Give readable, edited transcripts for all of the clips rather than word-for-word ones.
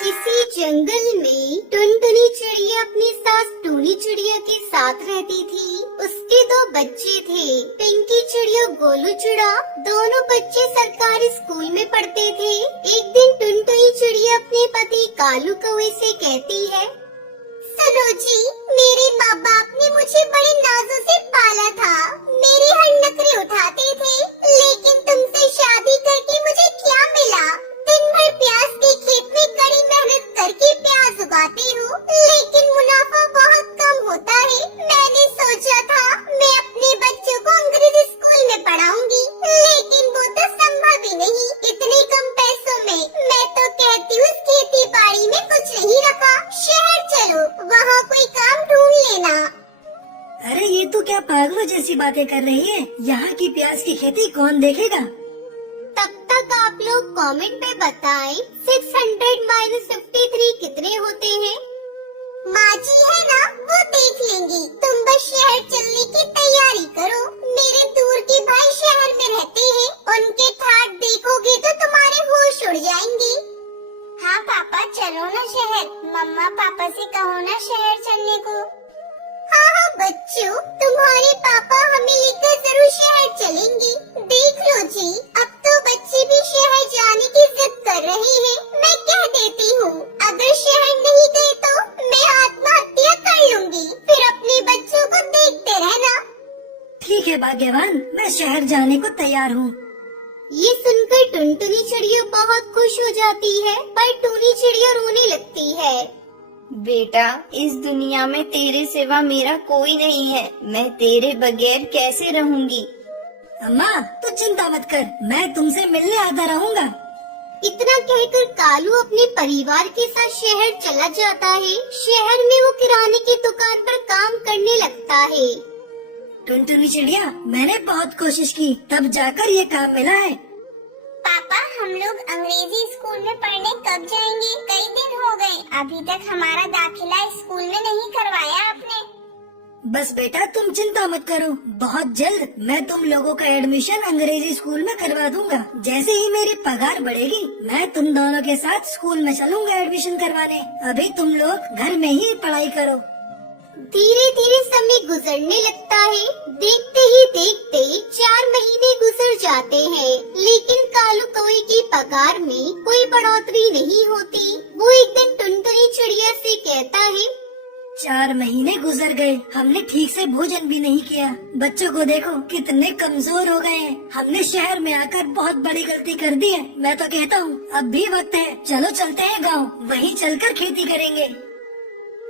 किसी जंगल में टुनटुनी चिड़िया अपनी सास टूनी चिड़िया के साथ रहती थी। उसके दो बच्चे थे, पिंकी चिड़िया गोलू चिड़ा। दोनों बच्चे सरकारी स्कूल में पढ़ते थे। एक दिन टुनटुनी चिड़िया अपने पति कालू कौवे से कहती है, सुनो जी, मेरे माँ बाप ने मुझे बड़े नाजों से पाला था। मेरे हर नखरे उठाते थे, लेकिन तुमसे शादी करके मुझे क्या मिला? दिन भर प्याज के खेत में कड़ी मेहनत करके प्याज उगाती हूँ, लेकिन मुनाफा बहुत कम होता है। मैंने सोचा था मैं अपने बच्चों को अंग्रेजी स्कूल में पढ़ाऊंगी, लेकिन वो तो संभव ही नहीं। इतने कम पैसों में मैं तो कहती हूँ खेती बाड़ी में कुछ नहीं रखा। शहर चलो, वहाँ कोई काम ढूंढ लेना। अरे ये तो क्या पागलों जैसी बातें कर रही है। यहाँ की प्याज की खेती कौन देखेगा? तब तक आप लोग कमेंट में बताएं 600-53 कितने होते हैं? माँ जी है ना, वो देख लेंगी। तुम बस शहर चलने की तैयारी करो। मेरे दूर के भाई शहर में रहते हैं, उनके ठाट देखोगे तो तुम्हारे होश उड़ जाएंगे। हाँ पापा, चलो ना शहर। मम्मा पापा से कहो ना शहर चलने को। हाँ हाँ बच्चों, तुम्हारे पापा हमें लेकर जरूर शहर चलेंगे। देख लो जी, अब तो बच्चे भी शहर जाने की जिद कर रहे हैं। मैं कह देती हूँ, अगर शहर नहीं गए तो मैं आत्महत्या कर लूँगी। फिर अपने बच्चों को देखते रहना। ठीक है भाग्यवान, मैं शहर जाने को तैयार हूँ। ये सुनकर टुनटुनी चिड़िया बहुत खुश हो जाती है, पर टूनी चिड़िया रोने लगती है। बेटा, इस दुनिया में तेरे सिवा मेरा कोई नहीं है। मैं तेरे बगैर कैसे रहूंगी? अम्मा तो चिंता मत कर, मैं तुमसे मिलने आता रहूँगा। इतना कहकर कालू अपने परिवार के साथ शहर चला जाता है। शहर में वो किराने की दुकान पर काम करने लगता है। टुनटुनी चिड़िया, मैंने बहुत कोशिश की, तब जाकर ये काम मिला है। पापा, हम लोग अंग्रेजी स्कूल में पढ़ने कब जाएंगे? कई दिन हो गए, अभी तक हमारा दाखिला स्कूल में नहीं करवाया आपने। बस बेटा तुम चिंता मत करो, बहुत जल्द मैं तुम लोगों का एडमिशन अंग्रेजी स्कूल में करवा दूंगा। जैसे ही मेरी पगार बढ़ेगी, मैं तुम दोनों के साथ स्कूल में चलूंगा एडमिशन करवाने। अभी तुम लोग घर में ही पढ़ाई करो। धीरे धीरे समय गुजरने लगता है। देखते ही देखते 4 महीने गुजर जाते हैं, लेकिन कालू कौवे की पगार में कोई बढ़ोतरी नहीं होती। वो एक दिन टुनटुनी चिड़िया से कहता है, 4 महीने गुजर गए, हमने ठीक से भोजन भी नहीं किया। बच्चों को देखो कितने कमजोर हो गए हैं। हमने शहर में आकर बहुत बड़ी गलती कर दी है। मैं तो कहता हूँ अब भी वक्त है, चलो चलते हैं गाँव, वहीं चलकर खेती करेंगे।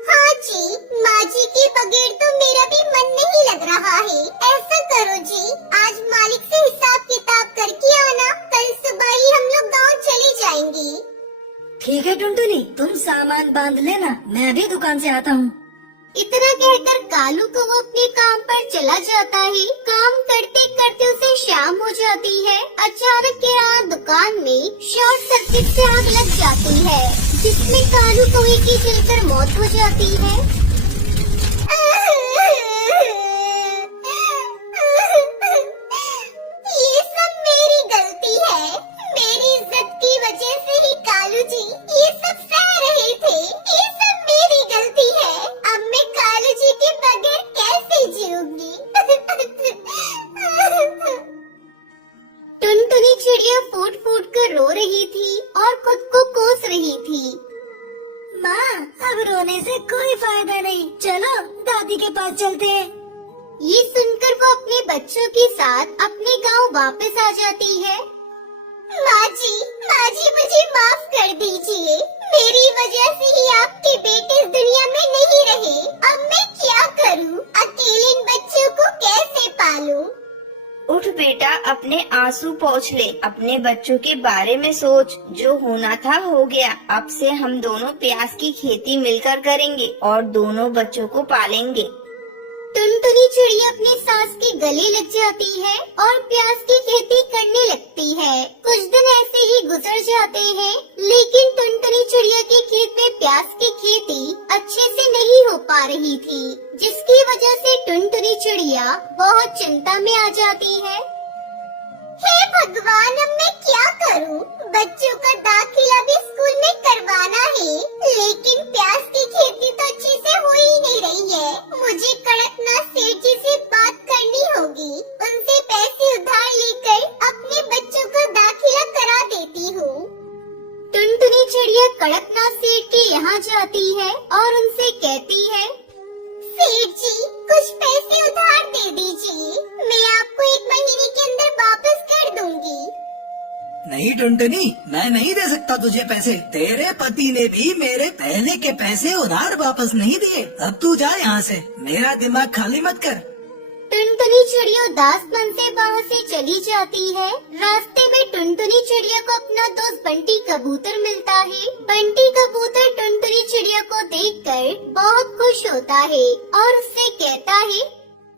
हाँ जी, माँ जी के बगैर तो मेरा भी मन नहीं लग रहा है। ऐसा करो जी, आज मालिक से हिसाब किताब करके आना। कल सुबह ही हम लोग गाँव चले जाएंगे। ठीक है टुनटुनी, तुम सामान बांध लेना, मैं भी दुकान से आता हूँ। इतना कहकर कालू को वो अपने काम पर चला जाता है। काम करते करते उसे शाम हो जाती है। अचानक यहाँ दुकान में शॉर्ट सर्किट से आग लग जाती है, जिसमें कालू कौवे की जलकर मौत हो जाती है। ये सब मेरी गलती है। मेरी इज्जत की वजह से ही कालू जी ये सब सह रहे थे। ये सब मेरी गलती है। अब मैं कालू जी के बगैर कैसे जीऊंगी? टुनटुनी चिड़िया फूट फूट कर रो रही थी और खुद को कोस रही थी। माँ, अब रोने से कोई फायदा नहीं, चलो दादी के पास चलते हैं। ये सुनकर वो अपने बच्चों के साथ अपने गांव वापस आ जाती है। माँ जी मुझे माफ कर दीजिए। मेरी वजह से ही आपके बेटे इस दुनिया में नहीं रहे। अब मैं क्या करूँ? अकेले इन बच्चों को कैसे पालूं? उठ बेटा, अपने आंसू पोंछ ले। अपने बच्चों के बारे में सोच। जो होना था हो गया। अब से हम दोनों प्याज की खेती मिलकर करेंगे और दोनों बच्चों को पालेंगे। टुनटुनी चिड़िया अपनी सास के गले लग जाती है और प्याज की खेती करने लगती है। कुछ दिन ऐसे ही गुजर जाते हैं, लेकिन टुनटुनी चिड़िया के खेत में प्याज की खेती अच्छे से नहीं हो पा रही थी, जिसकी वजह से टुनटुनी चिड़िया बहुत चिंता में आ जाती है। हे भगवान, अब मैं क्या करूं? बच्चों का दाखिला भी स्कूल में करवाना है, चिड़िया कड़कनाथ सेठ के यहाँ जाती है और उनसे कहती है, सेठ जी कुछ पैसे उधार दे दीजिए, मैं आपको 1 महीने के अंदर वापस कर दूंगी। नहीं टुनटुनी, मैं नहीं दे सकता तुझे पैसे। तेरे पति ने भी मेरे पहले के पैसे उधार वापस नहीं दिए। अब तू जा यहाँ से, मेरा दिमाग खाली मत कर। टुनटुनी चिड़िया उदास मन से वहाँ से चली जाती है। रास्ते में टुनटुनी चिड़िया को अपना दोस्त बंटी कबूतर मिलता है। बंटी कबूतर टुनटुनी चिड़िया को देखकर बहुत खुश होता है और उससे कहता है,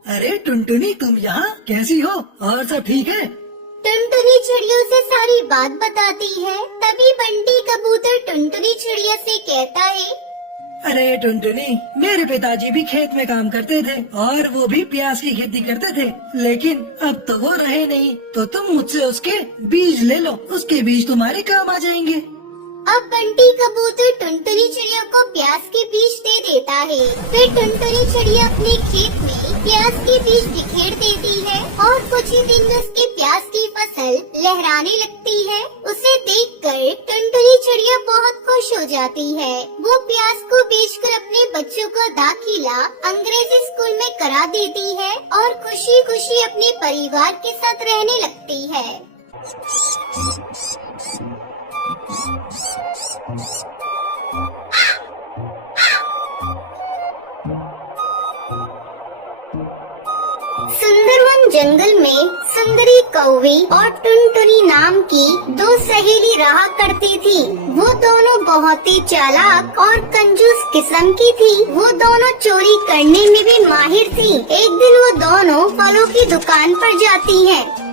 अरे टुनटुनी, तुम यहाँ कैसी हो और सब ठीक है? टुनटुनी चिड़िया उसे सारी बात बताती है। तभी बंटी कबूतर टुनटुनी चिड़िया से कहता है, अरे टुनटुनी, मेरे पिताजी भी खेत में काम करते थे और वो भी प्याज की खेती करते थे, लेकिन अब तो वो रहे नहीं, तो तुम मुझसे उसके बीज ले लो, उसके बीज तुम्हारे काम आ जाएंगे। अब बंटी कबूतर टुनटुनी चिड़िया को प्याज के बीज दे देता है। फिर टुनटुनी चिड़िया अपने खेत में प्याज के बीज बिखेर देती है और कुछ ही दिन में उसके प्याज की फसल लहराने लगती है। उसे देखकर टुनटुनी चिड़िया बहुत खुश हो जाती है। वो प्याज को बेचकर अपने बच्चों का दाखिला अंग्रेजी स्कूल में करा देती है और खुशी खुशी अपने परिवार के साथ रहने लगती है। सुंदरवन जंगल में सुंदरी कौवी और टुनटुनी नाम की 2 सहेली रहा करती थी। वो दोनों बहुत ही चालाक और कंजूस किस्म की थी। वो दोनों चोरी करने में भी माहिर थी। एक दिन वो दोनों फलों की दुकान पर जाती हैं।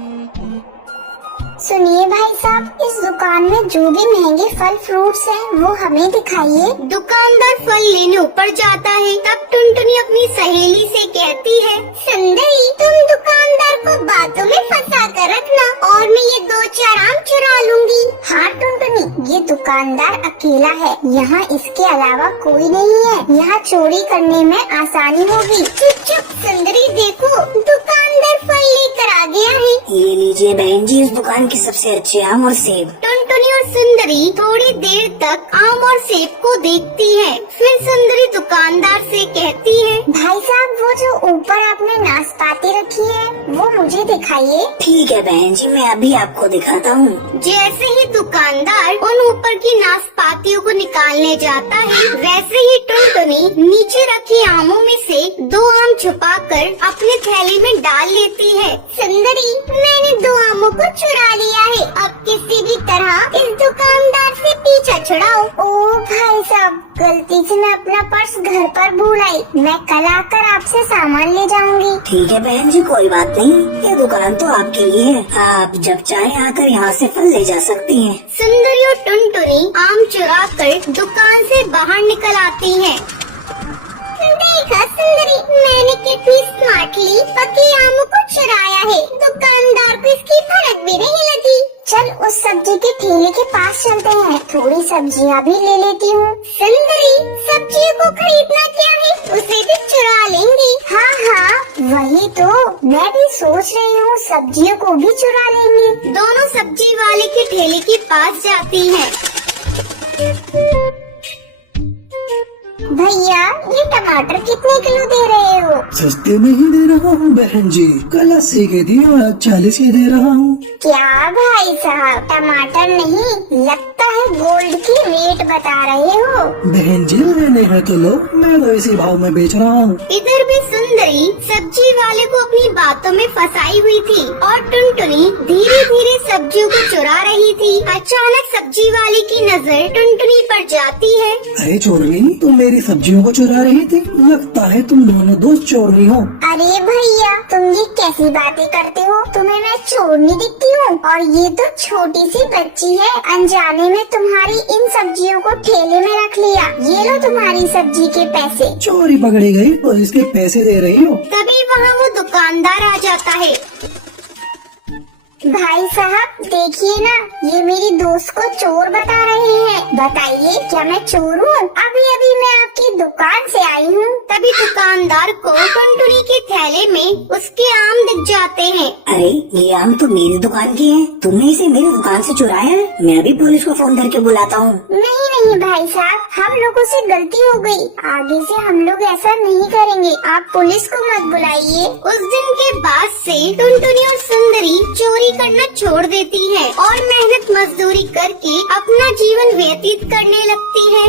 सुनिए भाई साहब, इस दुकान में जो भी महंगे फल फ्रूट्स हैं वो हमें दिखाइए। दुकानदार फल लेने ऊपर जाता है। तब टुनटुनी अपनी सहेली से कहती है, सुंदरी, तुम दुकानदार को बातों में फंसा कर रखना और मैं ये 2-4 आम चुरा लूंगी। हाँ टुनटुनी, ये दुकानदार अकेला है, यहाँ इसके अलावा कोई नहीं है। यहाँ चोरी करने में आसानी होगी। चुप चुप सुंदरी, देखो दुकानदार फल लेकर आ गया है। ये लीजिए बहन जी, इस दुकान के सबसे अच्छे आम और सेब। टुनटुनी और सुंदरी थोड़ी देर तक आम और सेब को देखती है। फिर सुंदरी दुकानदार से कहती है, भाई साहब, वो जो ऊपर आपने नाशपाती रखी है वो मुझे दिखाइए। ठीक है बहन जी, मैं अभी आपको दिखाता हूँ। जैसे ही दुकानदार उन ऊपर की नाशपातियों को निकालने जाता है, वैसे ही टुनटुनी नीचे रखे आमों में से 2 आम छुपाकर अपने थैली में डाल लेती है। सुंदरी, मैंने 2 आमों को चुरा लिया है। अब किसी भी तरह इस दुकानदार से पीछा छुड़ाओ। ओ भाई साहब, गलती से मैं अपना पर्स घर पर भूल आई। मैं कल आकर आपसे सामान ले जाऊंगी। ठीक है बहन जी, कोई बात नहीं, ये दुकान तो आपके लिए है। आप जब चाहे आकर यहाँ से फल ले जा सकती हैं। सुंदरी और टुनटुनी आम चुरा कर दुकान से बाहर निकल आती हैं। देखा सुंदरी, मैंने कितनी स्मार्टली पके आमों को चुराया है। दुकानदार को इसकी भनक भी नहीं लगी। चल उस सब्जी के ठेले के पास चलते हैं, थोड़ी सब्जियाँ भी ले लेती हूँ। सुंदरी, सब्जियों को खरीदना क्या है, उसे भी चुरा लेंगी। हाँ हाँ, वही तो मैं भी सोच रही हूँ, सब्जियों को भी चुरा लेंगे। दोनों सब्जी वाले के ठेले के पास जाती हैं। भैया, ये टमाटर कितने किलो दे रहे हो? सस्ते में ही दे रहा हूँ बहन जी, कल 80 के दिए और 40 के दे रहा हूँ। क्या भाई साहब, टमाटर नहीं, लगता है गोल्ड की रेट बता रहे हो। बहन जी, लेने हैं तो लो, मैं तो इसी भाव में बेच रहा हूँ। इधर भी सुंदरी सब्जी वाले को अपनी बातों में फंसाई हुई थी और टुनटुनी धीरे धीरे सब्जियों को चुरा रही थी। अचानक सब्जी वाले की नजर टुनटुनी पर जाती है। अरे चोरनी, तुम मेरी सब्जियों को चुरा रही थी, लगता है तुम दोनों दोस्त चोरनी हो। अरे भैया, तुम ये कैसी बातें करते हो? तुम्हें मैं चोरनी दिखती हूँ? और ये तो छोटी सी बच्ची है, अनजाने में तुम्हारी इन सब्जियों को ठेले में रख लिया। ये लो तुम्हारी सब्जी के पैसे। चोरी पकड़ी गई तो इसके पैसे दे रही हो। तभी वहाँ वो दुकानदार आ जाता है। भाई साहब देखिए ना, ये मेरी दोस्त को चोर बता रहे हैं। बताइए, क्या मैं चोर हूँ? अभी अभी मैं आपकी दुकान से आई हूँ। तभी दुकानदार को टुनटुनी के थैले में उसके आम दिख जाते हैं। अरे ये आम तो मेरी दुकान की है, तुमने इसे मेरी दुकान से चुराया है। मैं अभी पुलिस को फोन करके बुलाता हूँ। नहीं नहीं भाई साहब, हम लोगों से गलती हो गई, आगे से हम लोग ऐसा नहीं करेंगे, आप पुलिस को मत बुलाइए। उस दिन के बाद से टुनटुनी और सुंदरी चोरी करना छोड़ देती है और मेहनत मजदूरी करके अपना जीवन व्यतीत करने लगती है।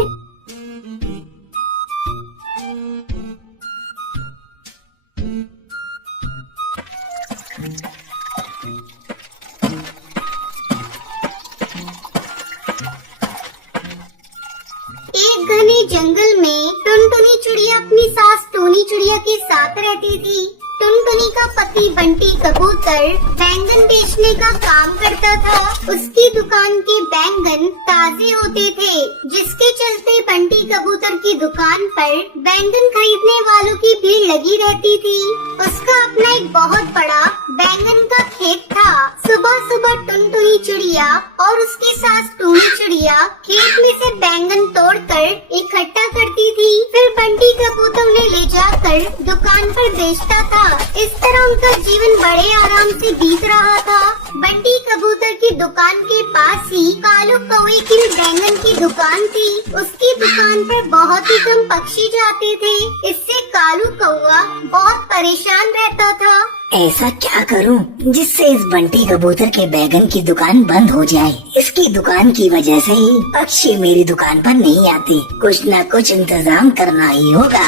एक घने जंगल में टुनटुनी चिड़िया अपनी सास टोनी चिड़िया के साथ रहती थी। टुनटुनी का पति बंटी कबूतर बैंगन बेचने का काम करता था। उसकी दुकान के बैंगन ताजे होते थे, जिसके चलते बंटी कबूतर की दुकान पर बैंगन खरीदने वालों की भीड़ लगी रहती थी। उसका अपना एक बहुत बड़ा बैंगन का खेत था। सुबह सुबह टुनटुनी चिड़िया और उसकी सास टोनी चिड़िया खेत में से बैंगन तोड़कर इकट्ठा करती थी, फिर बंटी कबूतर उन्हें ले जाकर दुकान पर बेचता था। इस तरह उनका जीवन बड़े आराम से बीत रहा था। बंटी कबूतर की दुकान के पास ही कालू कौवे की बैंगन की दुकान थी। उसकी दुकान पर बहुत ही कम पक्षी जाते थे, इससे कालू कौवा बहुत परेशान रहता था। ऐसा क्या करूं जिससे इस बंटी कबूतर के बैगन की दुकान बंद हो जाए। इसकी दुकान की वजह से ही पक्षी मेरी दुकान पर नहीं आते। कुछ न कुछ इंतजाम करना ही होगा।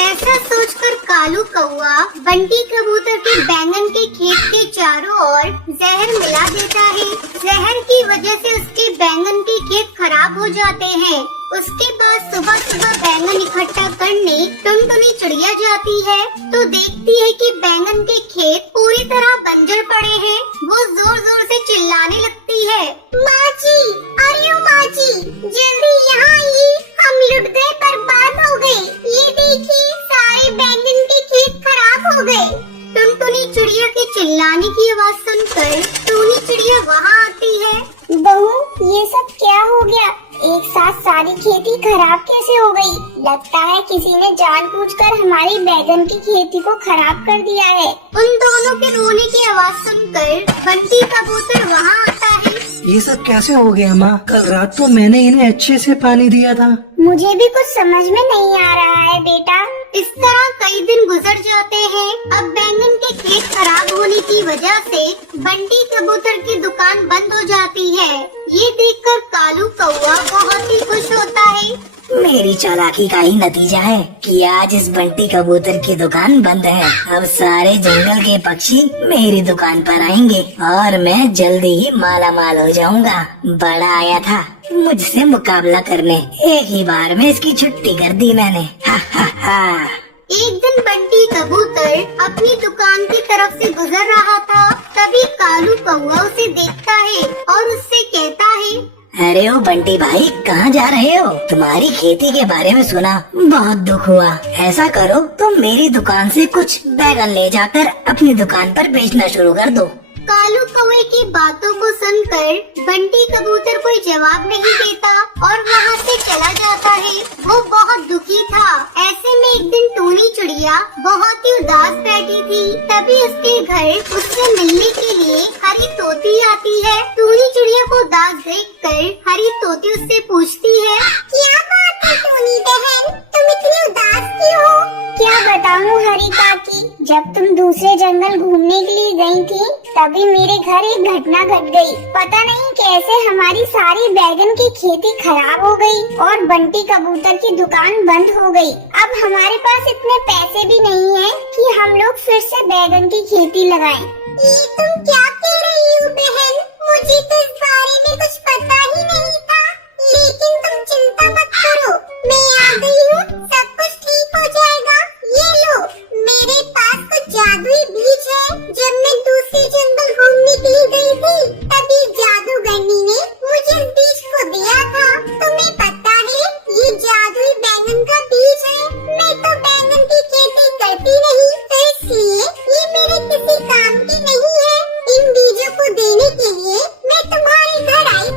ऐसा सोचकर कालू कौवा बंटी कबूतर के बैंगन के खेत के चारों ओर जहर मिला देता है। जहर की वजह से उसके बैंगन के खेत खराब हो जाते हैं। उसके बाद सुबह सुबह बैंगन इकट्ठा करने टुनटुनी चिड़िया जाती है तो देखती है कि बैंगन के खेत पूरी तरह बंजर पड़े हैं। वो जोर जोर से चिल्लाने लगती है, माँ जी, अरे ओ माँ जी, जल्दी यहाँ आइए, हम लुट गए, बर्बाद हो गए। ये देखिए, सारे बैंगन के खेत खराब हो गए। टुनटुनी चिड़िया के चिल्लाने की आवाज सुनकर टूनी चिड़िया वहाँ आती है। बहू, ये सब क्या हो गया? एक साथ सारी खेती खराब कैसे हो गई? लगता है किसी ने जानबूझकर हमारी बैगन की खेती को खराब कर दिया है। उन दोनों के रोने की आवाज सुनकर बंटी कबूतर वहाँ आता है। ये सब कैसे हो गया माँ? कल रात तो मैंने इन्हें अच्छे से पानी दिया था। मुझे भी कुछ समझ में नहीं आ रहा है बेटा। इस तरह कई दिन गुजर जाते हैं। अब बैंगन के खेत खराब होने की वजह से बंटी कबूतर की दुकान बंद हो जाती है। ये देखकर कालू कौवा बहुत ही खुश होता है। मेरी चालाकी का ही नतीजा है कि आज इस बंटी कबूतर की दुकान बंद है। अब सारे जंगल के पक्षी मेरी दुकान पर आएंगे और मैं जल्दी ही माला माल हो जाऊंगा। बड़ा आया था मुझसे मुकाबला करने, एक ही बार में इसकी छुट्टी कर दी मैंने। हा हा हा। एक दिन बंटी कबूतर अपनी दुकान की तरफ से गुजर रहा था, तभी कालू कौवा उसे देखता है और उससे कहता है, अरे ओ बंटी भाई, कहाँ जा रहे हो? तुम्हारी खेती के बारे में सुना, बहुत दुख हुआ। ऐसा करो तुम मेरी दुकान से कुछ बैगन ले जाकर अपनी दुकान पर बेचना शुरू कर दो। कालू कौवे की बातों को सुनकर बंटी कबूतर कोई जवाब नहीं देता और वहाँ से चला जाता है। वो बहुत दुखी था। ऐसे में एक दिन टूनी चिड़िया बहुत ही उदास बैठी थी, तभी उसके घर उससे मिलने के लिए हरी तोती आती है। टूनी चिड़िया को उदास देखकर हरी तोती उससे पूछती है, क्या बात है टूनी बहन, तुम इतनी उदास क्यों हो? क्या बताऊं हरी काकी, जब तुम दूसरे जंगल घूमने के लिए गई थी तभी मेरे घर एक घटना घट गई। पता नहीं कैसे हमारी सारी बैगन की खेती खराब हो गई और बंटी कबूतर की दुकान बंद हो गई। अब हमारे पास इतने पैसे भी नहीं है कि हम लोग फिर से बैगन की खेती लगाएं। ये तुम क्या कह रही हो बहन? मुझे तो इस बारे में कुछ पता ही नहीं था। लेकिन तुम चिंता मत करो, मैं आ गई हूँ, सब कुछ ठीक हो जाएगा। ये लो, मेरे पास कुछ जादुई बीज है। जब मैं दूसरे जंगल घूमने के लिए गई थी तभी जादूगरनी ने मुझे इस बीज को दिया था। तुम्हें पता है ये जादुई बैंगन का बीज है। मैं तो बैंगन की खेती करती नहीं, तो इसलिए ये मेरे किसी काम की नहीं है। इन बीजों को देने के लिए मैं तुम्हारे घर आई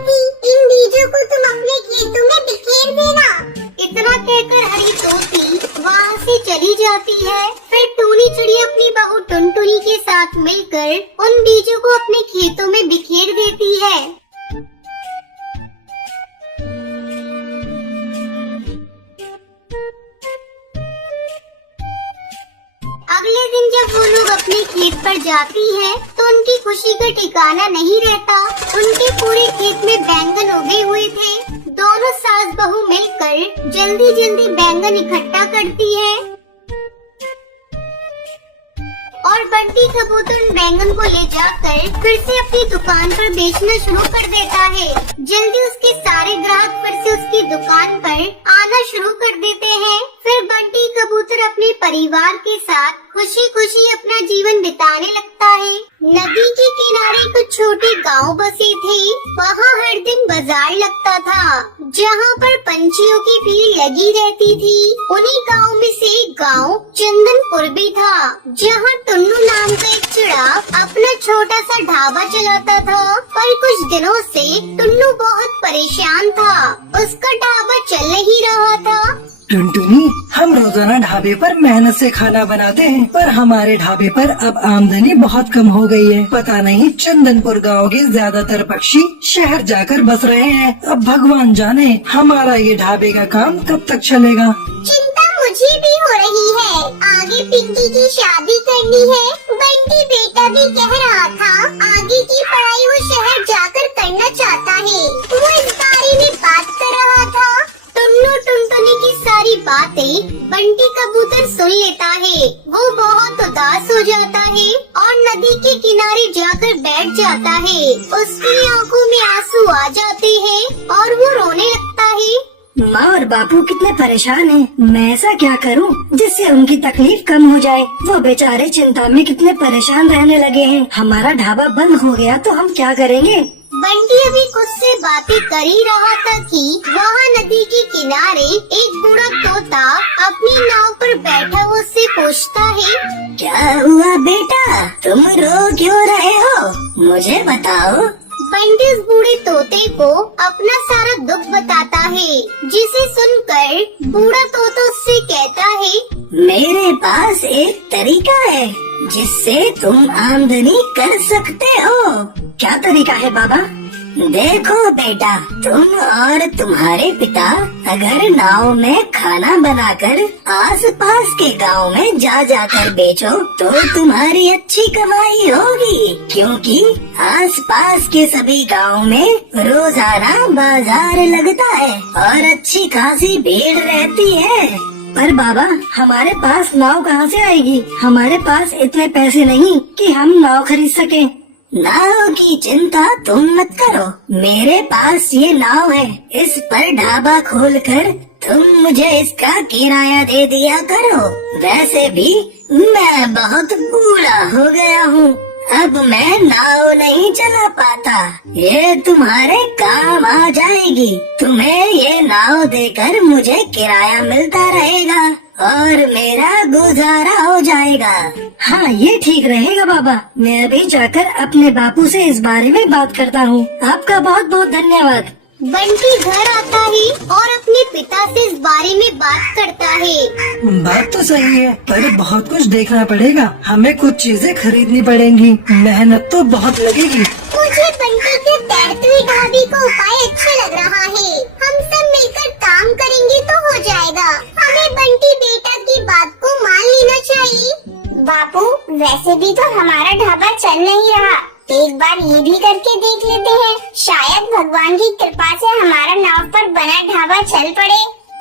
जाती है। फिर टूनी चिड़िया अपनी बहू टुनटुनी के साथ मिलकर उन बीजों को अपने खेतों में बिखेर देती है। अगले दिन जब वो लोग अपने खेत पर जाती हैं, तो उनकी खुशी का ठिकाना नहीं रहता। उनके पूरे खेत में बैंगन उगे हुए थे। दोनों सास बहू मिलकर जल्दी जल्दी बैंगन इकट्ठा करती है और बंटी कबूतर उन बैंगन को ले जाकर फिर से अपनी दुकान पर बेचना शुरू कर देता है। जल्दी उसके सारे ग्राहक फिर से उसकी दुकान पर आना शुरू कर देते हैं। फिर बंटी कबूतर अपने परिवार के साथ खुशी खुशी अपना जीवन बिताने लगता है। नदी के किनारे कुछ छोटे गांव बसे थे। वहाँ हर दिन बाजार लगता था, जहाँ पर पंछियों की भीड़ लगी रहती थी। उन्हीं गाँव में से एक गाँव चंदनपुर भी था, जहाँ टुन्नू नाम का एक चिड़ा अपना छोटा सा ढाबा चलाता था। पर कुछ दिनों से टुन्नू बहुत परेशान था। उसका ढाबा चल नहीं रहा था। टुनटुनी, हम रोजाना ढाबे पर मेहनत से खाना बनाते हैं, पर हमारे ढाबे पर अब आमदनी बहुत कम हो गई है। पता नहीं चंदनपुर गांव के ज्यादातर पक्षी शहर जाकर बस रहे हैं। अब भगवान जाने हमारा ये ढाबे का काम कब तक चलेगा। चिंता मुझे भी हो रही है। आगे पिंकी की शादी करनी है। बंटी बेटा भी कह रहा था आगे की पढ़ाई वो शहर जाकर करना चाहता है। वो इस बारे में बात कर रहा था। टुन्नू टुनटुनी की सारी बातें बंटी कबूतर सुन लेता है। वो बहुत उदास हो जाता है और नदी के किनारे जाकर बैठ जाता है। उसकी आंखों में आंसू आ जाते हैं और वो रोने लगता है। माँ और बापू कितने परेशान हैं। मैं ऐसा क्या करूँ जिससे उनकी तकलीफ कम हो जाए। वो बेचारे चिंता में कितने परेशान रहने लगे हैं। हमारा ढाबा बंद हो गया तो हम क्या करेंगे। बंटी अभी खुद से बातें कर ही रहा था कि वहाँ नदी के किनारे एक बूढ़ा तोता अपनी नाव पर बैठा वो उससे पूछता है, क्या हुआ बेटा, तुम रो क्यों रहे हो, मुझे बताओ। बंटी उस बूढ़े तोते को अपना सारा दुख बताता है, जिसे सुनकर बूढ़ा तोता उससे कहता है, मेरे पास एक तरीका है जिससे तुम आमदनी कर सकते हो। क्या तरीका है बाबा। देखो बेटा, तुम और तुम्हारे पिता अगर नाव में खाना बनाकर आसपास के गांव में जा जाकर बेचो तो तुम्हारी अच्छी कमाई होगी, क्योंकि आसपास के सभी गांव में रोजाना बाजार लगता है और अच्छी खासी भीड़ रहती है। पर बाबा, हमारे पास नाव कहाँ से आएगी। हमारे पास इतने पैसे नहीं कि हम नाव खरीद सकें। नाव की चिंता तुम मत करो, मेरे पास ये नाव है। इस पर ढाबा खोलकर तुम मुझे इसका किराया दे दिया करो। वैसे भी मैं बहुत बूढ़ा हो गया हूँ, अब मैं नाव नहीं चला पाता। ये तुम्हारे काम आ जाएगी। तुम्हें ये नाव देकर मुझे किराया मिलता रहेगा और मेरा गुजारा हो जाएगा। हाँ, ये ठीक रहेगा बाबा। मैं अभी जाकर अपने बापू से इस बारे में बात करता हूँ। आपका बहुत बहुत धन्यवाद। बंटी घर आता है और अपने पिता से इस बारे में बात करता है। बात तो सही है, पर बहुत कुछ देखना पड़ेगा। हमें कुछ चीजें खरीदनी पड़ेंगी, मेहनत तो बहुत लगेगी। मुझे बंटी के तैरते हुए ढाबे का उपाय अच्छा लग रहा है। हम सब मिलकर काम करेंगे तो हो जाएगा। हमें बंटी बेटा की बात को मान लेना चाहिए। बापू, वैसे भी तो हमारा ढाबा चल नहीं रहा, एक बार ये भी करके देख लेते हैं। शायद भगवान की कृपा से हमारा नाव पर बना ढाबा चल पड़े।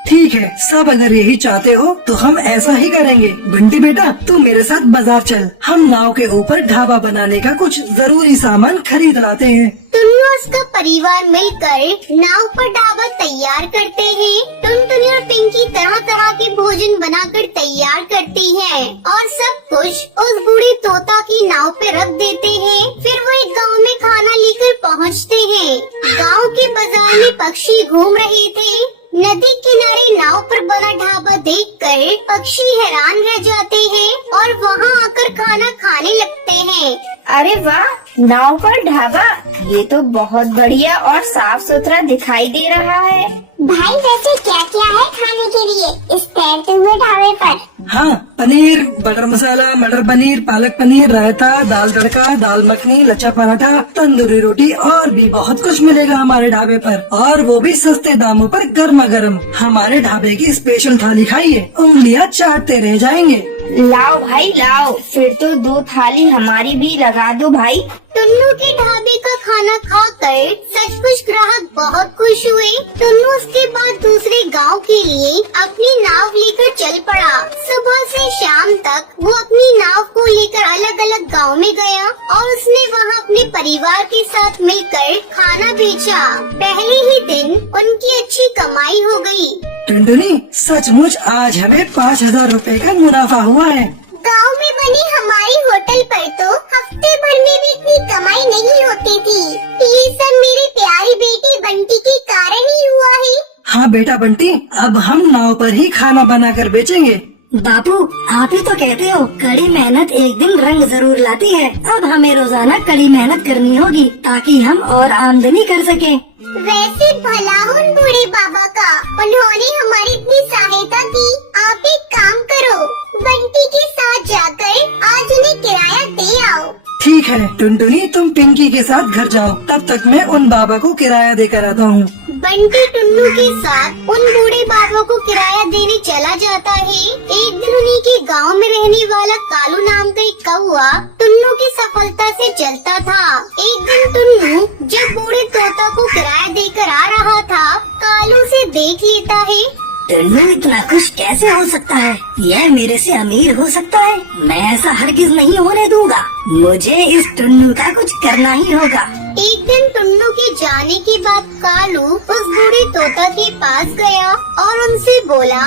ठीक है, सब अगर यही चाहते हो तो हम ऐसा ही करेंगे। बंटी बेटा, तू मेरे साथ बाजार चल। हम नाव के ऊपर ढाबा बनाने का कुछ जरूरी सामान खरीद लाते हैं। टुन्नू और उसका परिवार मिलकर नाव पर ढाबा तैयार करते हैं। टुनटुनी और पिंकी तरह तरह के भोजन बनाकर तैयार करती है और सब कुछ उस बूढ़े तोता की नाव पे रख देते हैं। फिर वो एक गांव में खाना लेकर पहुंचते हैं। गांव के बाजार में पक्षी घूम रहे थे। नदी किनारे नाव पर बना ढाबा देखकर पक्षी हैरान रह जाते हैं और वहाँ आकर खाना खाने लगते हैं। अरे वाह, नाव पर ढाबा, ये तो बहुत बढ़िया और साफ सुथरा दिखाई दे रहा है। भाई वैसे क्या क्या है खाने के लिए इस तैरते हुए ढाबे पर? हाँ, पनीर, बटर मसाला, मटर पनीर, पालक पनीर, रायता, दाल तड़का, दाल मखनी, लच्छा पराठा, तंदूरी रोटी और भी बहुत कुछ मिलेगा हमारे ढाबे पर, और वो भी सस्ते दामों पर गर्मा गर्म। हमारे ढाबे की स्पेशल थाली खाइए, उंगलियां चाटते रह जाएंगे। लाओ भाई लाओ, फिर तो 2 थाली हमारी भी लगा दो भाई। टुन्नू के ढाबे का खाना खाकर सचमुच ग्राहक बहुत खुश हुए। टुन्नू उसके बाद दूसरे गांव के लिए अपनी नाव लेकर चल पड़ा। सुबह से शाम तक वो अपनी नाव को लेकर अलग अलग गांव में गया और उसने वहां अपने परिवार के साथ मिलकर खाना बेचा। पहले ही दिन उनकी अच्छी कमाई हो गई। टुनटुनी, सचमुच आज हमें 5,000 रुपए का मुनाफा हुआ है। गांव में बनी हमारी होटल पर तो हफ्ते भर में भी इतनी कमाई नहीं होती थी। ये सब मेरे प्यारे बेटे बंटी के कारण ही हुआ है। हाँ बेटा बंटी, अब हम नाव पर ही खाना बनाकर बेचेंगे। बापू, आप ही तो कहते हो कड़ी मेहनत एक दिन रंग जरूर लाती है। अब हमें रोजाना कड़ी मेहनत करनी होगी ताकि हम और आमदनी कर सकें। वैसे भला उन बूढ़े बाबा का, उन्होंने हमारी इतनी सहायता की। आप एक काम करो, बंटी के साथ जाकर आज उन्हें किराया दे आओ। ठीक है टुनटुनी, तुम पिंकी के साथ घर जाओ, तब तक मैं उन बाबा को किराया देकर आता हूँ। बंटी टुन्नू के साथ उन बूढ़े बाबा को किराया देने चला जाता है। एक दिन उन्हीं के गांव में रहने वाला कालू नाम का एक कौआ टुन्नू की सफलता से जलता था। एक दिन टुन्नू जब बूढ़े तोता को किराया देकर आ रहा था, कालू से देख लेता है। टुन्नू इतना खुश कैसे हो सकता है? यह मेरे से अमीर हो सकता है। मैं ऐसा हरगिज नहीं होने दूंगा। मुझे इस टुन्नू का कुछ करना ही होगा। एक दिन टुन्नू के जाने के बाद कालू उस बूढ़े तोता के पास गया और उनसे बोला,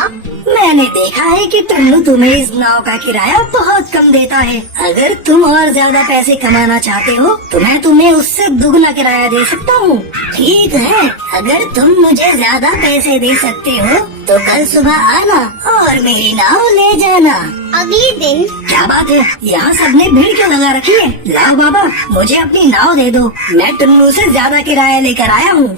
मैंने देखा है कि टुन्नू तुम्हें इस नाव का किराया बहुत कम देता है। अगर तुम और ज्यादा पैसे कमाना चाहते हो तो मैं तुम्हें उससे दुगना किराया दे सकता हूँ। ठीक है, अगर तुम मुझे ज्यादा पैसे दे सकते हो तो कल सुबह आना और मेरी नाव ले जाना। अगले दिन क्या बात है, यहाँ सबने भीड़ क्यों लगा रखी है? लाओ बाबा, मुझे अपनी नाव दे दो, मैं टुन्नू से ज्यादा किराया लेकर आया हूँ।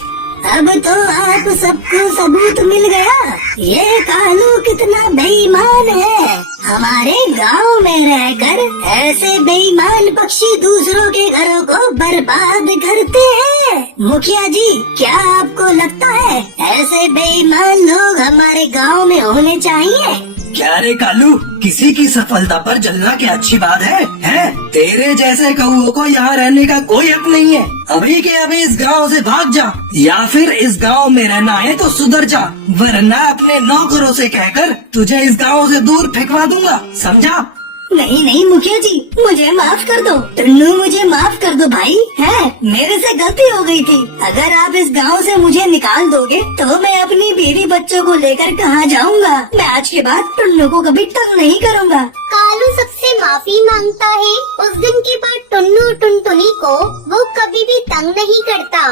अब तो आप सबको सबूत मिल गया, ये कालू कितना बेईमान है। हमारे गांव में रहकर ऐसे बेईमान पक्षी दूसरों के घरों को बर्बाद करते हैं। मुखिया जी, क्या आपको लगता है ऐसे बेईमान लोग हमारे गांव में होने चाहिए? क्या रे कालू, किसी की सफलता पर जलना क्या अच्छी बात है? तेरे जैसे कौओं को यहाँ रहने का कोई हक नहीं है। अभी के अभी इस गांव से भाग जा, या फिर इस गांव में रहना है तो सुधर जा, वरना अपने नौकरों से कहकर तुझे इस गांव से दूर फेंकवा दूंगा, समझा? नहीं नहीं मुखिया जी, मुझे माफ कर दो। टुन्नू, मुझे माफ कर दो भाई, है मेरे से गलती हो गई थी। अगर आप इस गांव से मुझे निकाल दोगे तो मैं अपनी बीवी बच्चों को लेकर कहाँ जाऊँगा? मैं आज के बाद टुन्नू को कभी तंग नहीं करूँगा। कालू सबसे माफी मांगता है। उस दिन के बाद टुन्नू टुनटुनी को वो कभी भी तंग नहीं करता।